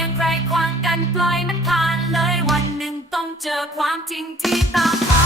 ยงไกลควางกันปล่อยมันผ่านเลยวันหนึ่งต้องเจอความจริงที่ต้าม